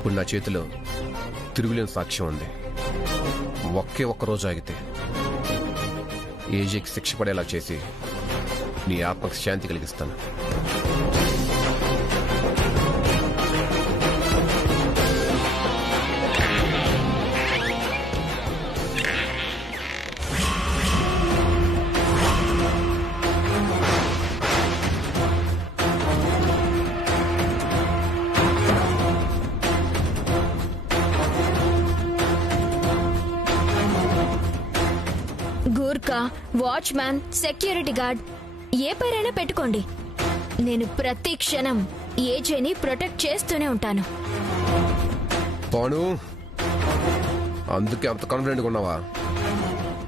ఇప్పుడు నా చేతిలో తిరుగులేని సాక్ష్యం ఉంది. ఒకే ఒక్క రోజు ఆగితే ఏజీకి శిక్ష పడేలా చేసి నీ ఆత్మకు శాంతి కలిగిస్తాను. గూర్ఖా, వాచ్మ్యాన్, సెక్యూరిటీ గార్డ్ ఏ పేరైనా పెట్టుకోండి. నేను ప్రతి క్షణం ఏజేని ప్రొటెక్ట్ చేస్తూనే ఉంటాను. పాను, అందుకే అంత కాన్ఫిడెంట్గా ఉన్నావా?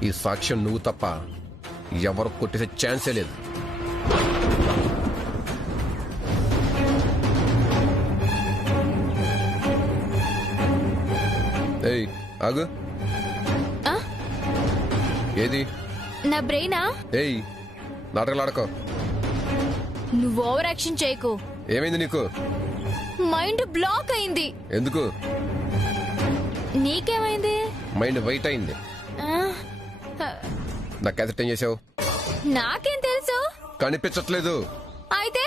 ఈ సాక్ష్యం నువ్వు తప్ప ఎవరు కొట్టేసే ఛాన్సే లేదు. ఏయ్ ఆగు. ఏది నా బ్రెయినా? ఏయ్ నాటకలాడకో. నువ్వు ఓవర్ యాక్షన్ చేయకు. ఏమైంది నీకు? మైండ్ బ్లాక్ అయింది. ఎందుకు? నీకేమైంది? మైండ్ వైట్ అయింది. నా క్యాసెట్ ఏం చేసావు? నాకేం తెలుసు? కనిపించట్లేదు. అయితే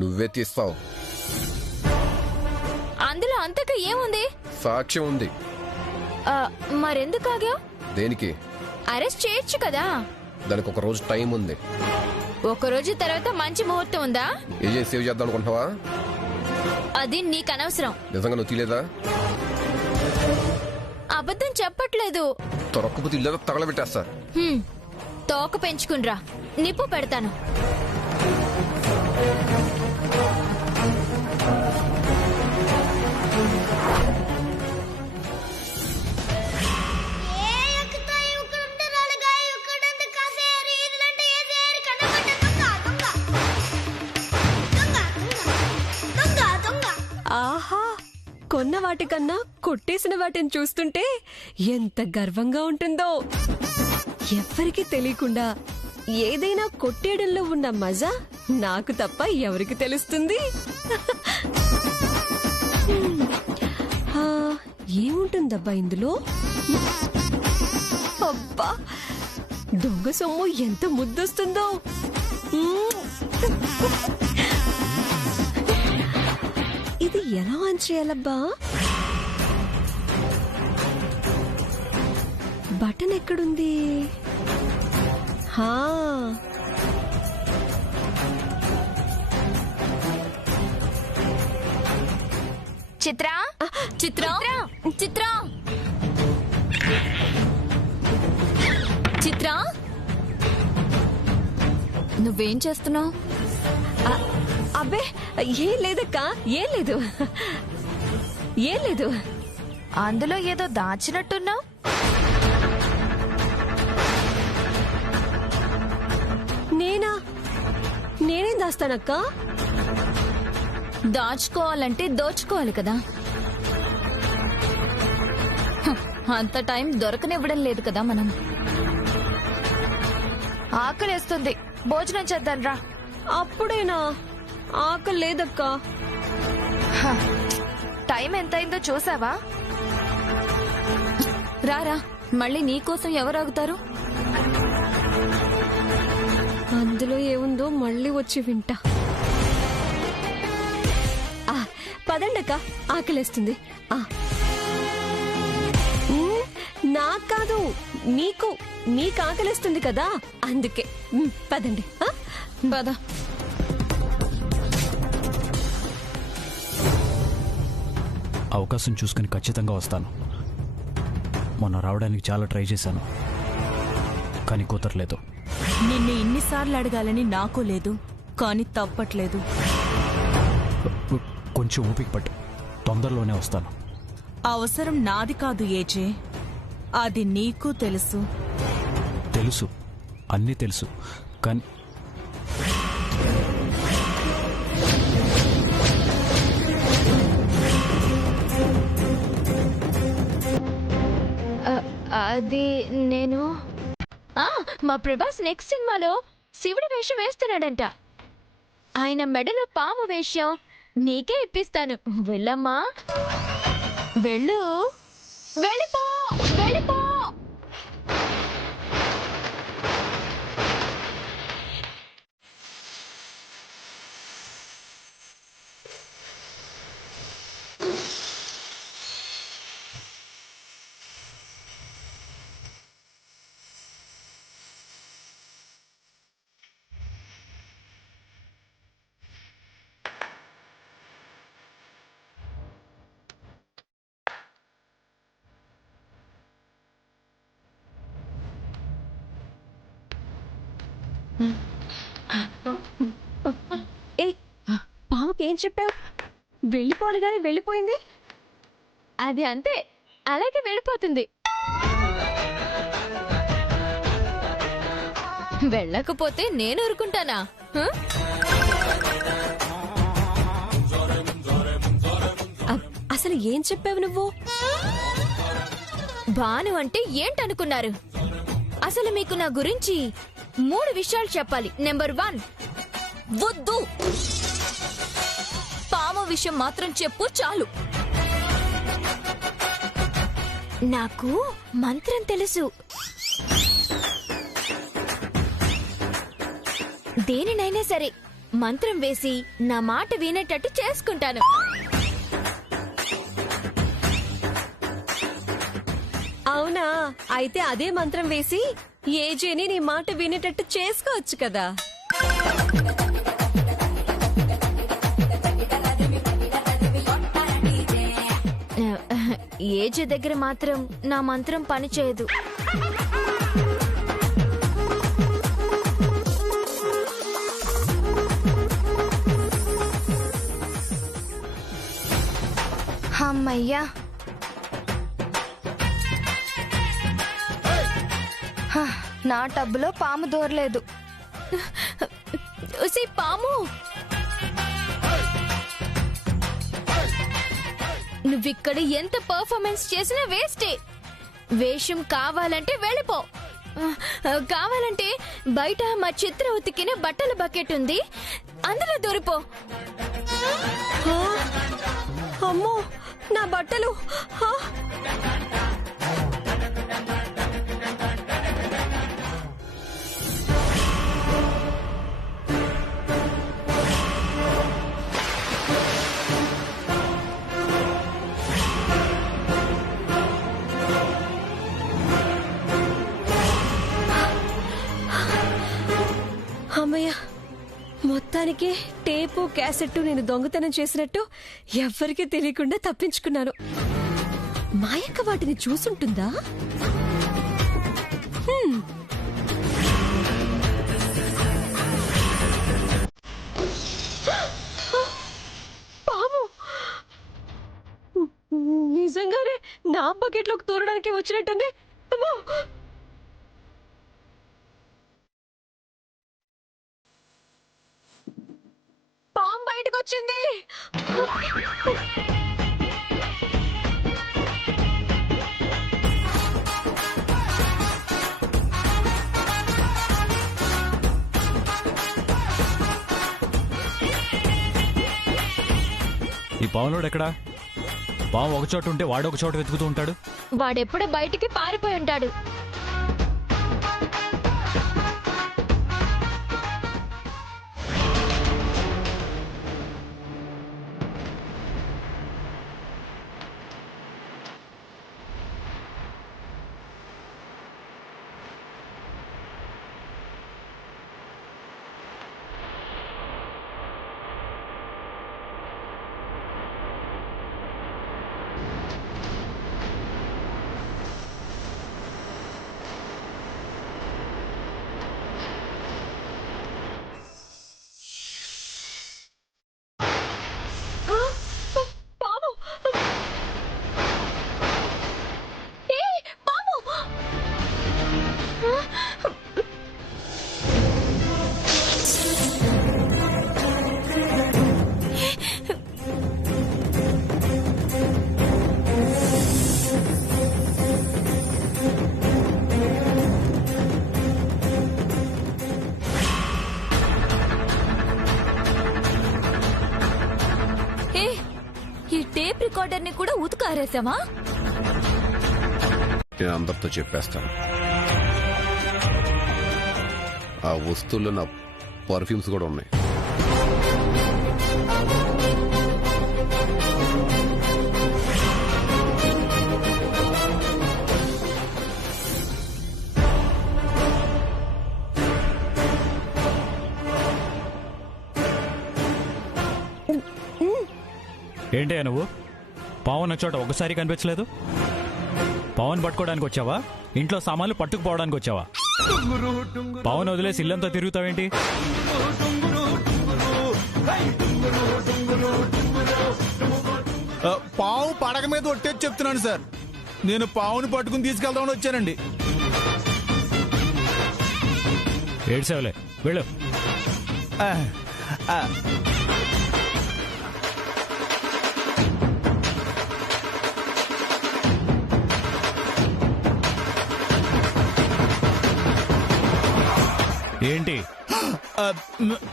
నువ్వే తీస్తావు. అందులో అంతగా ఏముంది? సాక్ష్యం ఉంది. మరెందుకు ఆగావు? దేనికి? అరెస్ట్ చేయొచ్చు కదా. దానికి ఒక రోజు టైం ఉంది. ఒక రోజు తర్వాత మంచి ముహూర్తం ఉందా? ఏజెన్సీ సేవ్ చేద్దాం అనుకుంటున్నావా? అది నీకు అనవసరం. నిజంగా నువ్వు తీలేదా? అబద్ధం చెప్పట్లేదు. తొరక్కుపు తీలేదా తగలబెట్టేస్తా. తోక పెంచుకునిరా, నిప్పు పెడతాను. ఆహా, కొన్న వాటికన్నా కొట్టేసిన వాటిని చూస్తుంటే ఎంత గర్వంగా ఉంటుందో. ఎవ్వరికి తెలియకుండా ఏదైనా కొట్టేయడంలో ఉన్న మజా నాకు తప్ప ఎవరికి తెలుస్తుంది? ఏముంటుందబ్బా ఇందులో? అబ్బా, దొంగ సొమ్ము ఎంత ముద్దొస్తుందో. ఇది ఎలా ఆన్ చేయాలబ్బా? బటన్ ఎక్కడుంది? చిత్ర, చిత్ర, చిత్ర, చిత్ర, నువ్వేం చేస్తున్నావు? అబ్బే, ఏం లేదక్కా, ఏం లేదు, ఏం లేదు. అందులో ఏదో దాచినట్టున్నావు. నేనేం దాస్తానక్కా? దాచుకోవాలంటే దోచుకోవాలి కదా. అంత టైం దొరకనివ్వడం లేదు కదా మనం. ఆకలేస్తుంది, భోజనం చేద్దాం రా. అప్పుడేనా? ఆకలి లేదక్కా. టైం ఎంతైందో చూసావా? రారా, మళ్ళీ నీకోసం ఎవరు ఆగుతారు? అందులో ఏముందో మళ్ళీ వచ్చి వింటా. పదండక్క, ఆకలేస్తుంది. నాకు కాదు, మీకు ఆకలిస్తుంది కదా, అందుకే. పదండి. పద. అవకాశం చూసుకుని ఖచ్చితంగా వస్తాను. మొన్న రావడానికి చాలా ట్రై చేశాను, కానీ కుదరలేదు. నిన్ను ఇన్నిసార్లు అడగాలని నాకు లేదు, కానీ తప్పట్లేదు. కొంచెం ఓపిక పట్టు, తొందరలోనే వస్తాను. అవసరం నాది కాదు ఏజే, అది నీకు తెలుసు. తెలుసు, అన్నీ తెలుసు, కానీ అది నేను మా ప్రభాస్ నెక్స్ట్ సినిమాలో శివుడి వేషం వేస్తున్నాడంట. ఆయన మెడలో పాము వేషం, నీకే ఇప్పిస్తాను. వెళ్ళమ్మా, వెళ్ళు, వెళ్ళిపో, వెళ్ళిపో. ఏ పాముకి ఏం చెప్పావు? వెళ్ళిపోవాలి కానీ వెళ్ళిపోయింది. అది అంతే, అలాగే వెళ్ళిపోతుంది. వెళ్ళకపోతే నేను ఊరుకుంటానా? హ? అసలు ఏం చెప్పావు నువ్వు? భాను అంటే ఏంటనుకున్నారు? అసలు మీకు నా గురించి 3 విషయాలు చెప్పాలి. నెంబర్ 1, వద్దు, పాము విషయం మాత్రం చెప్పు చాలు. నాకు మంత్రం తెలుసు. దేనినైనా సరే మంత్రం వేసి నా మాట వినేటట్టు చేసుకుంటాను. అవునా? అయితే అదే మంత్రం వేసి ఏజేని నీ మాట వినేటట్టు చేసుకోవచ్చు కదా. ఏజే దగ్గర మాత్రం నా మంత్రం పనిచేయదు. అమ్మయ్యా, నా టబ్బులో పాము దూరలేదు. ఉసి పాము, నువ్విక్కడ ఎంత పర్ఫార్మెన్స్ చేసినా వేస్టే. వేషం కావాలంటే వెళ్ళిపో. కావాలంటే బయట మా చిత్ర ఉతికిన బట్టల బకెట్ ఉంది, అందులో దూరిపో. అమ్మో, నా బట్టలు! అమ్మయ్య, మొత్తానికి టేపు క్యాసెట్ నేను దొంగతనం చేసినట్టు ఎవ్వరికీ తెలియకుండా తప్పించుకున్నాను. మాయక్క వాటిని చూసుంటుందా? పాము నిజంగానే నా బకెట్లోకి తోరడానికి వచ్చినట్టుంది. అమ్మో! పాము బయటకు వచ్చింది. ఈ పావులోడు ఎక్కడా? పాము ఒక చోట ఉంటే వాడు ఒక చోట వెతుకుతూ ఉంటాడు. వాడెప్పుడో బయటికి పారిపోయి ఉంటాడు. రికార్డర్ ని కూడా ఉతుకారేసామా? నేను అందరితో చెప్పేస్తాను. ఆ వస్తువుల్లో నా పర్ఫ్యూమ్స్ కూడా ఉన్నాయి. ఏంటయ్యా నువ్వు? పావున్న చోట ఒకసారి కనిపించలేదు. పవన్ పట్టుకోవడానికి వచ్చావా? ఇంట్లో సామాన్లు పట్టుకుపోవడానికి వచ్చావా? పవన్ వదిలేసి ఇల్లంతా తిరుగుతావేంటి? పావు పడక మీద ఒట్టేసి చెప్తున్నాను సార్. నేను పావుని పట్టుకుని తీసుకెళ్దామని వచ్చానండి. ఏడ్సేవలే, వెళ్ళు. ఏంటి?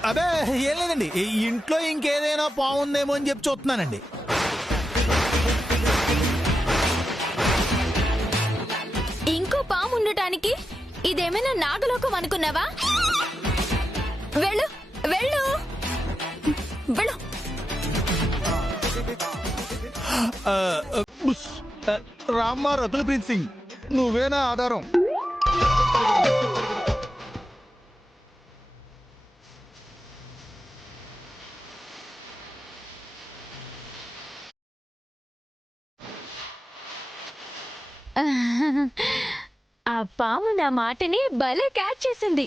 అదే ఏం లేదండి, ఇంట్లో ఇంకేదైనా పావుందేమో అని చెప్పి చూస్తున్నానండి. ఇంకో పాము ఉండటానికి ఇదేమైనా నాగలోకం అనుకున్నావా? వెళ్ళు వెళ్ళు వెళ్ళు. రామ్మా రతన్ప్రీత్ సింగ్, నువ్వేనా ఆధారం? ఆ పాము నా మాటని భలే క్యాచ్ చేసింది.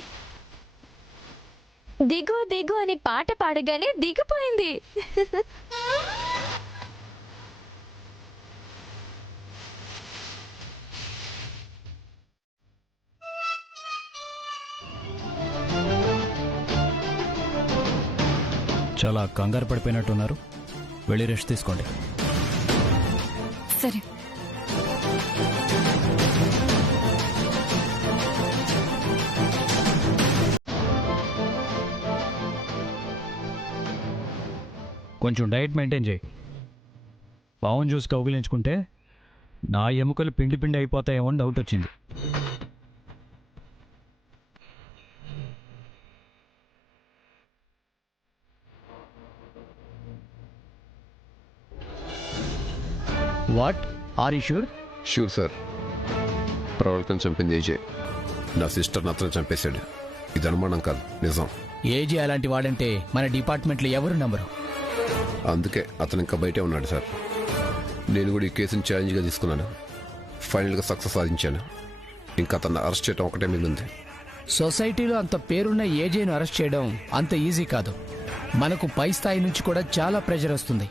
దిగు దిగు అని పాట పాడగానే దిగిపోయింది. చాలా కంగారు పడిపోయినట్టున్నారు. వెళ్ళి రెస్ట్ తీసుకోండి. సరే. కొంచెం డైట్ మెయింటైన్ చేయి. పావును చూసి కౌగిలించుకుంటే నా ఎముకలు పిండి పిండి అయిపోతాయేమో అని డౌట్ వచ్చింది. What are you sure? Sure sir. ప్రవర్తన చంపింది ఏజే. నా సిస్టర్ని అతను చంపేశాడు. ఇది అనుమానం కాదు, నిజం. ఏజీ అలాంటి వాడంటే మన డిపార్ట్మెంట్లో ఎవరు నమ్మరు. అందుకే అతను ఇంకా బయటే ఉన్నాడు సార్. నేను కూడా ఈ కేసుని ఛాలెంజ్గా తీసుకున్నాను. ఫైనల్గా సక్సెస్ సాధించాను. ఇంకా అతన్ని అరెస్ట్ చేయడం ఒకటే మిగిలింది. సొసైటీలో అంత పేరున్న ఏజేను అరెస్ట్ చేయడం అంత ఈజీ కాదు. మనకు పై స్థాయి నుంచి కూడా చాలా ప్రెషర్ వస్తుంది.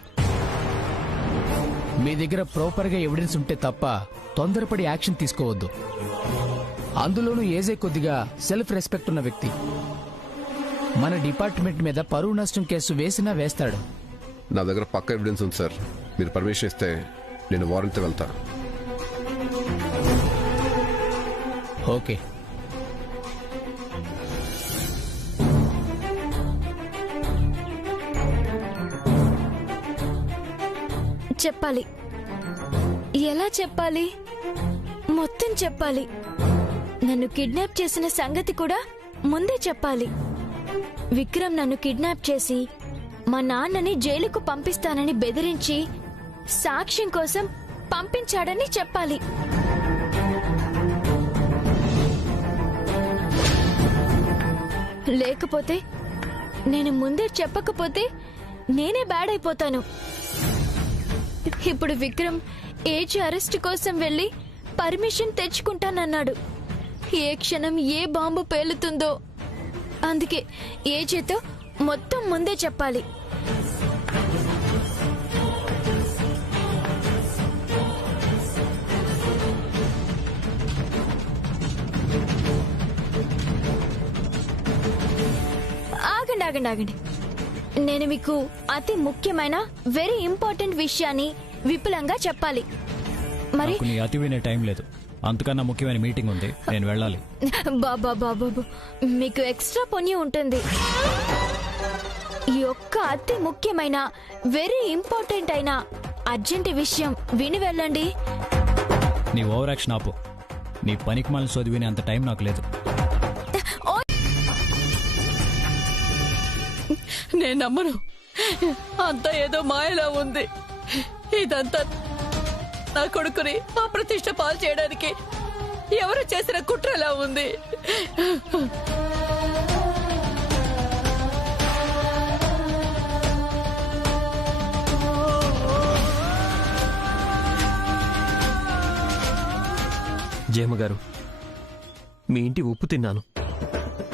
మీ దగ్గర ప్రాపర్గా ఎవిడెన్స్ ఉంటే తప్ప తొందరపడి యాక్షన్ తీసుకోవద్దు. అందులోనూ ఏజే కొద్దిగా సెల్ఫ్ రెస్పెక్ట్ ఉన్న వ్యక్తి. మన డిపార్ట్మెంట్ మీద పరువు నష్టం కేసు వేసినా వేస్తాడు. నా దగ్గర పక్కా ఎవిడెన్స్ ఉంది సార్. మీరు పర్మిషన్ ఇస్తే నేను వారెంట్తో వెళ్తా. ఓకే. చెప్పాలి. ఎలా చెప్పాలి? మొత్తం చెప్పాలి. నన్ను కిడ్నాప్ చేసిన సంగతి కూడా ముందే చెప్పాలి. విక్రమ్ నన్ను కిడ్నాప్ చేసి మా నాన్నని జైలుకు పంపిస్తానని బెదిరించి సాక్ష్యం కోసం పంపించాడని చెప్పాలి. లేకపోతే నేను ముందే చెప్పకపోతే నేనే బ్యాడ్ అయిపోతాను. ఇప్పుడు విక్రమ్ ఏజీ అరెస్ట్ కోసం వెళ్లి పర్మిషన్ తెచ్చుకుంటానన్నాడు. ఏ క్షణం ఏ బాంబు పేలుతుందో. అందుకే ఏజీతో మొత్తం ముందే చెప్పాలి. ఆగండి ఆగండి ఆగండి. నేను మీకు అతి ముఖ్యమైన వెరీ ఇంపార్టెంట్ విషయాన్ని విపులంగా చెప్పాలి. మరి నాకు నీ అతి వినే టైం లేదు. అంతకన్నా ముఖ్యమైన మీటింగ్ ఉంది, నేను వెళ్ళాలి. బాబా బాబు, మీకు ఎక్స్ట్రా పుణ్యం ఉంటుంది. ఈ ఒక్క అతి ముఖ్యమైన వెరీ ఇంపార్టెంట్ అయిన అర్జెంట్ విషయం విని వెళ్ళండి. నీ ఓవర్ యాక్షన్ ఆపు. నీ పనికి మళ్ళీ చదివినే అంత టైం నాకు లేదు. నేను నమ్మను. అంతా ఏదో మాయలా ఉంది. ఇదంతా నా కొడుకుని అప్రతిష్ట పాలు చేయడానికి ఎవరు చేసిన కుట్రలా ఉంది. జయమ్మ గారు, మీ ఇంటి ఉప్పు తిన్నాను,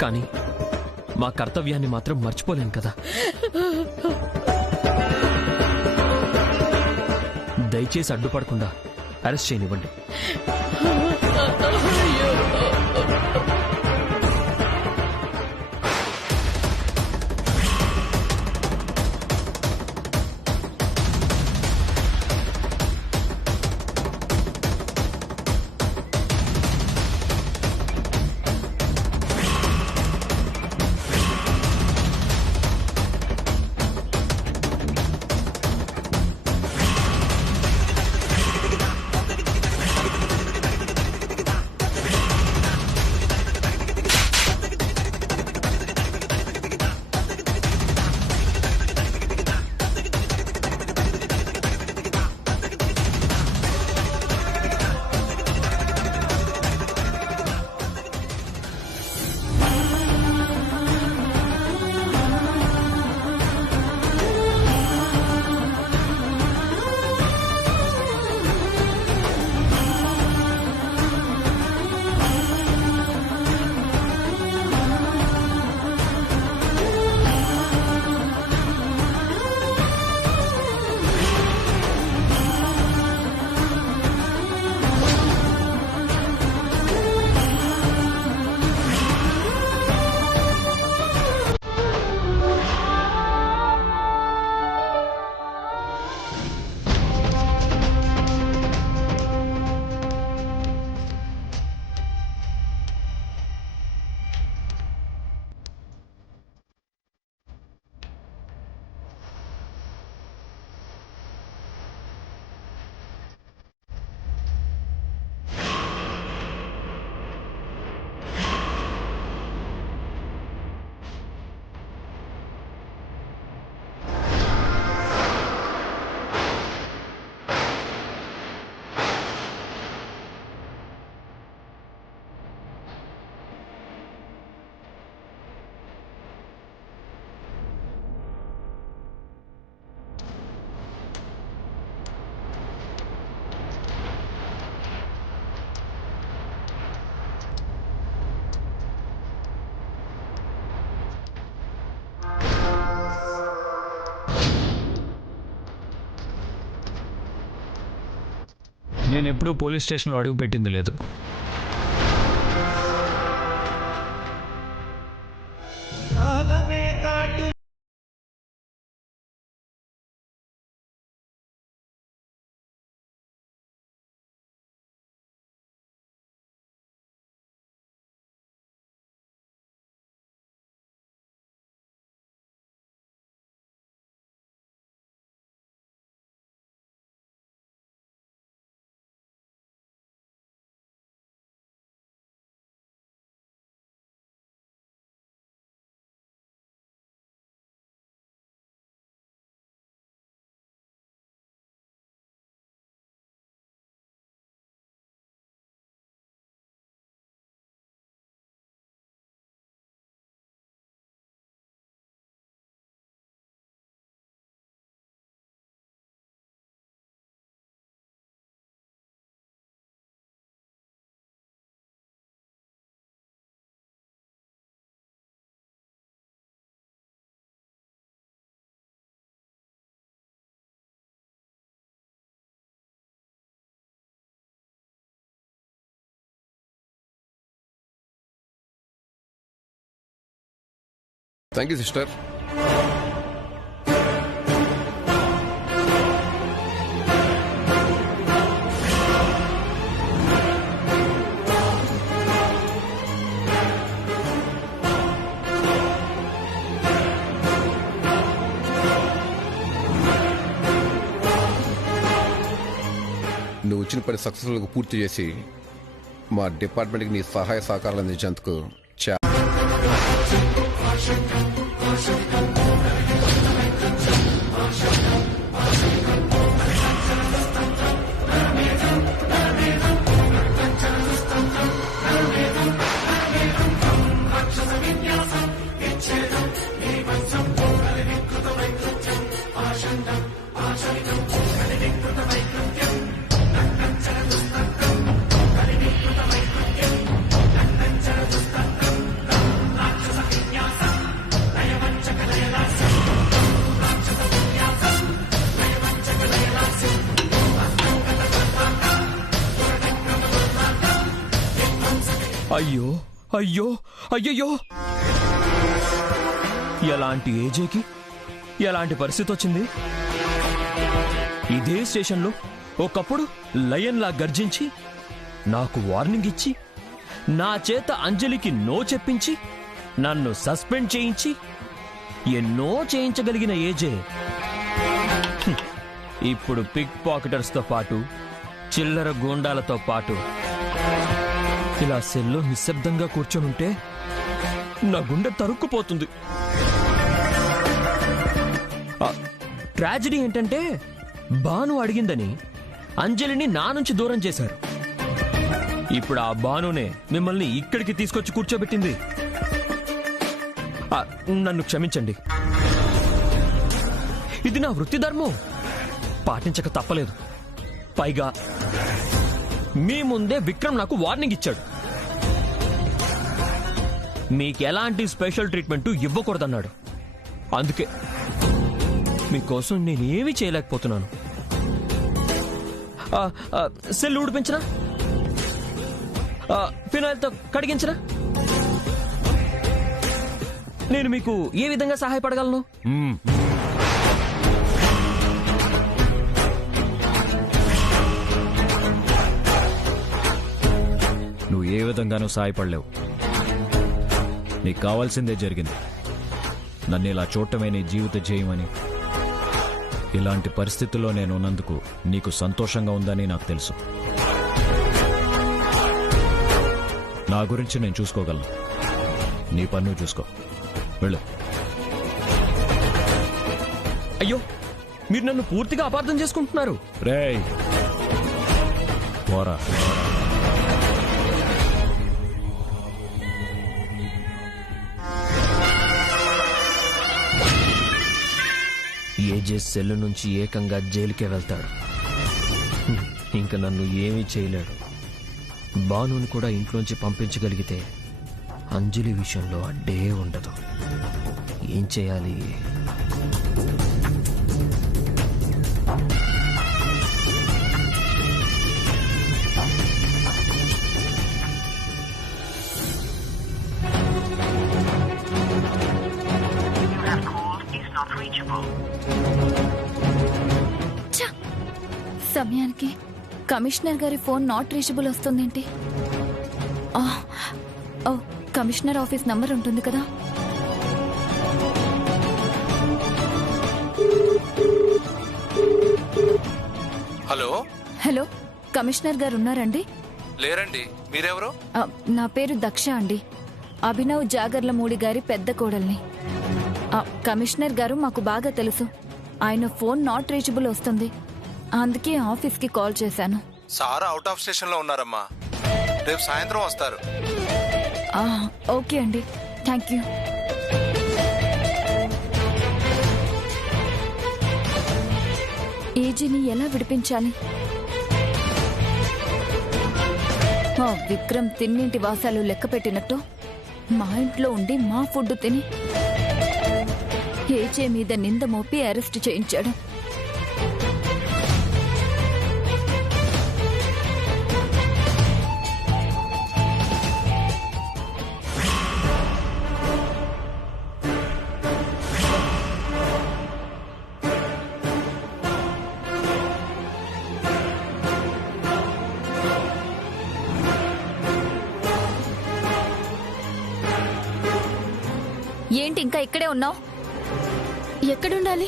కానీ మా కర్తవ్యాన్ని మాత్రం మర్చిపోలేను కదా. దయచేసి అడ్డుపడకుండా అరెస్ట్ చేయనివ్వండి. నేను ఎప్పుడూ పోలీస్ స్టేషన్లో అడుగు పెట్టింది లేదు. Thank you sister. వచ్చిన పని సక్సెస్ఫుల్గా పూర్తి చేసి మా డిపార్ట్మెంట్కి నీ సహాయ సహకారాలు అందించేందుకు అయ్యో అయ్యో అయ్యయ్యో, ఎలాంటి ఏజేకి ఎలాంటి పరిస్థితి వచ్చింది? ఇదే స్టేషన్లో ఒకప్పుడు లయన్లా గర్జించి నాకు వార్నింగ్ ఇచ్చి నా చేత అంజలికి నో చెప్పించి నన్ను సస్పెండ్ చేయించి ఎన్నో చేయించగలిగిన ఏజే ఇప్పుడు పిక్ పాకెటర్స్తో పాటు చిల్లర గూండాలతో పాటు ఇలా సెల్లో నిశ్శబ్దంగా కూర్చొనుంటే నా గుండె తరుక్కుపోతుంది. ట్రాజడీ ఏంటంటే భాను అడిగిందని అంజలిని నా నుంచి దూరం చేశారు. ఇప్పుడు ఆ భానునే మిమ్మల్ని ఇక్కడికి తీసుకొచ్చి కూర్చోబెట్టింది. నన్ను క్షమించండి, ఇది నా వృత్తి ధర్మం, పాటించక తప్పలేదు. పైగా మీ ముందే విక్రమ్ నాకు వార్నింగ్ ఇచ్చాడు. మీకెలాంటి స్పెషల్ ట్రీట్మెంట్ ఇవ్వకూడదన్నాడు. అందుకే మీకోసం నేనేమీ చేయలేకపోతున్నాను. సెల్ ఊడిపించరా, ఫినాయిల్తో కడిగించరా, నేను మీకు ఏ విధంగా సహాయపడగలను? నువ్వు ఏ విధంగానూ సహాయపడలేవు. నీకు కావాల్సిందే జరిగింది. నన్ను ఇలా చూడటమే నీ జీవిత జయమని, ఇలాంటి పరిస్థితుల్లో నేను ఉన్నందుకు నీకు సంతోషంగా ఉందని నాకు తెలుసు. నా గురించి నేను చూసుకోగలను, నీ పన్ను చూసుకో. వెళ్ళు. అయ్యో, మీరు నన్ను పూర్తిగా అపార్థం చేసుకుంటున్నారు. రేయ్ పోరా. ఏజే సెల్ నుంచి ఏకంగా జైలుకే వెళ్తాడు. ఇంకా నన్ను ఏమీ చేయలేడు. భానుని కూడా ఇంట్లోంచి పంపించగలిగితే అంజలి విషయంలో అడ్డే ఉండదు. ఏం చేయాలి? సమయానికి కమిషనర్ గారి ఫోన్ నాట్ రీచబుల్ వస్తుందేంటి? కమిషనర్ ఆఫీస్ నంబర్ ఉంటుంది కదా. హలో హలో, కమిషనర్ గారు ఉన్నారండి? లేరండి, మీరెవరు? నా పేరు దక్ష అండి, అభినవ్ జాగర్లమూడి గారి పెద్ద కోడల్ని. కమిషనర్ గారు మాకు బాగా తెలుసు. ఆయన ఫోన్ నాట్ రీచబుల్ వస్తుంది, అందుకే ఆఫీస్కి కాల్ చేశాను. సారా అవుట్ ఆఫ్ స్టేషన్ లో ఉన్నారమ్మా, రేపు సాయంత్రం వస్తారు. ఓకే అండి, థ్యాంక్ యూ. ఏజీని ఎలా విడిపించాలి? విక్రమ్ తిన్నింటి వాసాలు లెక్క పెట్టినట్టు మా ఇంట్లో ఉండి మా ఫుడ్ తిని ఏజే మీద నింద మోపి అరెస్ట్ చేయించాడు. ఏంటి ఇంకా ఇక్కడే ఉన్నావు? ఎక్కడుండాలి?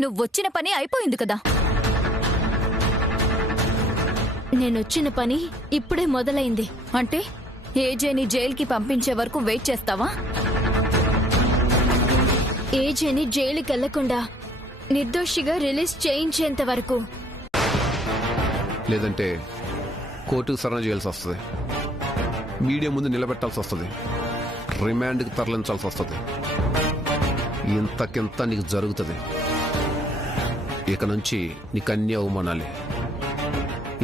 నువ్వు వచ్చిన పని అయిపోయింది కదా. నేనొచ్చిన పని ఇప్పుడే మొదలైంది. అంటే ఏజేని జైలుకి పంపించే వరకు వెయిట్ చేస్తావా? ఏజేని జైలుకి వెళ్లకుండా నిర్దోషిగా రిలీజ్ చేయించేంత వరకు. లేదంటే కోర్టుకు సరణ చేయాల్సి వస్తుంది, మీడియా ముందు నిలబెట్టాల్సి వస్తుంది, రిమాండ్కి తరలించాల్సి వస్తుంది. ఇంతకింత నీకు జరుగుతుంది. ఇక నుంచి నీకు అన్ని అవమానాలే.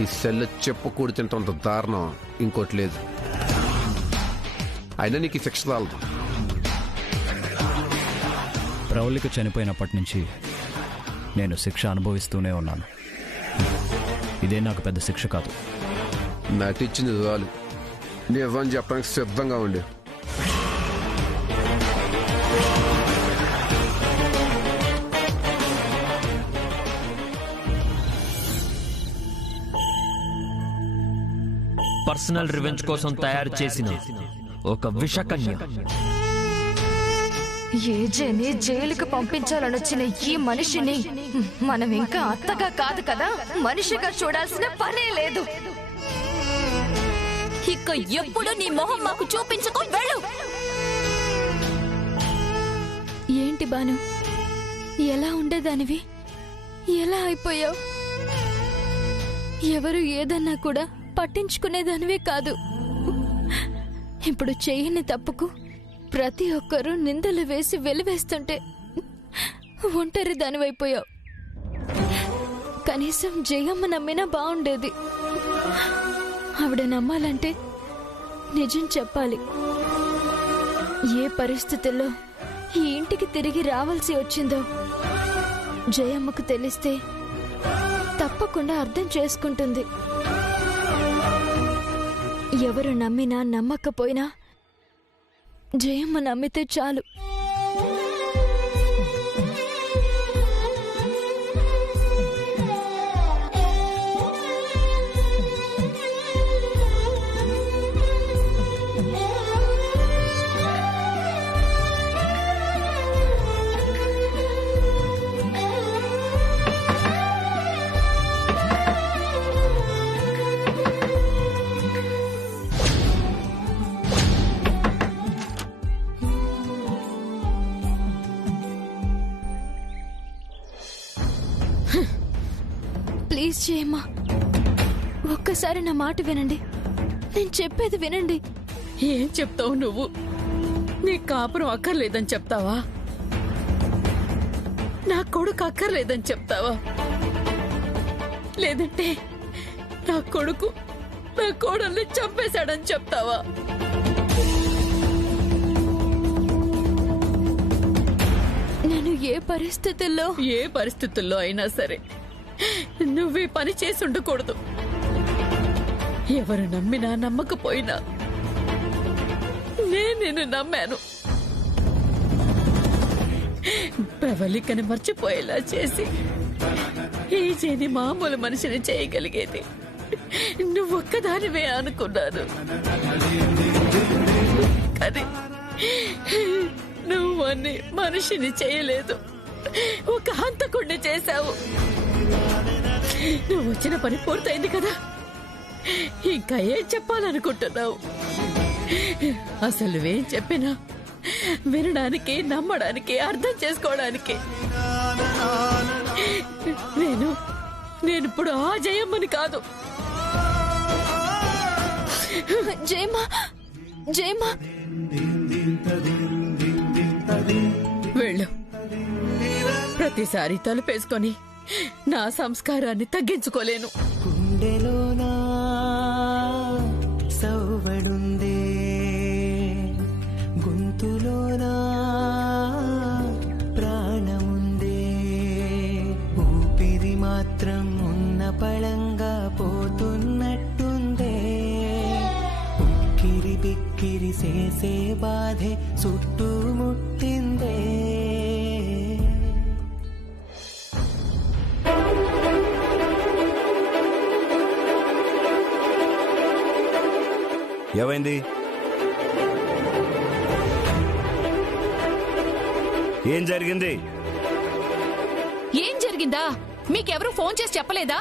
ఈ సెల్ చెప్పకూడి తింటంత దారుణం ఇంకోటి లేదు. అయినా నీకు ఈ శిక్ష చాలదు. ప్రవళిక చనిపోయినప్పటి నుంచి నేను శిక్ష అనుభవిస్తూనే ఉన్నాను. ఇదే నాకు పెద్ద శిక్ష కాదు. నటించింది చాలు. నిజం చెప్పడానికి సిద్ధంగా ఉండే. పర్సనల్ రివెంజ్ కోసం తయారు చేసిన ఒక విషకన్య. ఏజేని జైలుకు పంపించాలనొచ్చిన ఈ మనిషిని మనం ఇంకా అత్తగా కాదు కదా, మనిషిగా చూడాల్సిన పనే లేదు. ఇక ఎప్పుడు నీ మొహం మాకు చూపించుకో, వెళ్ళు. ఏంటి బాను, ఎలా ఉండేదానివి, ఎలా అయిపోయావు? ఎవరు ఏదన్నా కూడా పట్టించుకునేదానివే కాదు. ఇప్పుడు చేయని తప్పుకు ప్రతి ఒక్కరూ నిందలు వేసి వెలివేస్తుంటే ఒంటరి దానివైపోయావు. కనీసం జయమ్మ నమ్మినా బాగుండేది. ఆవిడ నమ్మాలంటే నిజం చెప్పాలి. ఏ పరిస్థితుల్లో ఈ ఇంటికి తిరిగి రావాల్సి వచ్చిందో జయమ్మకు తెలిస్తే తప్పకుండా అర్థం చేసుకుంటుంది. ఎవరు నమ్మినా నమ్మకపోయినా జయమ్మ నమ్మితే చాలు. ప్లీజ్ జయమ్మ, ఒక్కసారి నా మాట వినండి. నేను చెప్పేది వినండి. ఏం చెప్తావు నువ్వు? నీ కాపురం అక్కర్లేదని చెప్తావా? నా కొడుకు అక్కర్లేదని చెప్తావా? లేదంటే నా కొడుకు నా కోడల్ని చంపేశాడని చెప్తావా? నేను ఏ పరిస్థితుల్లో అయినా సరే నువ్వే పని చేసి ఉండకూడదు. ఎవరు నమ్మినా నమ్మకపోయినా నేను నమ్మాను. ప్రవళికని మర్చిపోయేలా చేసి ఏజేని మామూలు మనిషిని చేయగలిగేది నువ్వొక్కదానివే అనుకున్నాను. కానీ నువ్వని మనిషిని చేయలేదు, ఒక హంతకుణ్ణి చేశావు. నువ్వు వచ్చిన పని పూర్తయింది కదా, ఇంకా ఏం చెప్పాలనుకుంటున్నావు? అసలు నువ్వేం చెప్పినా వినడానికి, నమ్మడానికి, అర్థం చేసుకోవడానికి నేను ఇప్పుడు ఆ జయమ్మని కాదు. జయమ్మ వెళ్ళు. ప్రతిసారి తలుపేసుకొని నా సంస్కారాన్ని తగ్గించుకోలేను. గుండెలోనా సౌవడుందే, గొంతులోనా ప్రాణముందే, ఊపిరి మాత్రం ఉన్న పళంగా పోతున్నట్టుందే, ఉక్కిరి బిక్కిరి చేసే బాధే చుట్టుముట్టిందే. ఏమైంది? ఏం జరిగింది? ఏం జరిగిందా? మీకెవరు ఫోన్ చేసి చెప్పలేదా?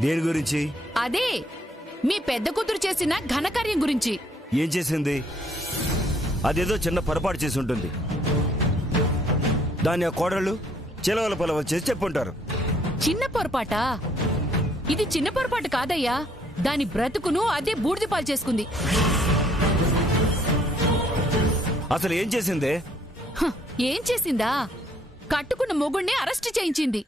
దేని గురించి? అదే మీ పెద్ద కూతురు చేసిన ఘనకార్యం గురించి. ఏం చేసింది? అదేదో చిన్న పొరపాటు చేసి ఉంటుంది. దాని ఆ కోడళ్ళు చిలవల పొలవలు చేసి చెప్పుంటారు. చిన్న పొరపాటా? ఇది చిన్న పొరపాటు కాదయ్యా. దాని బ్రతుకును అదే బూడిద పాలు చేసుకుంది. అసలు ఏం చేసిందే? ఏం చేసిందా? కట్టుకున్న మొగుణ్ణి అరెస్ట్ చేయించింది.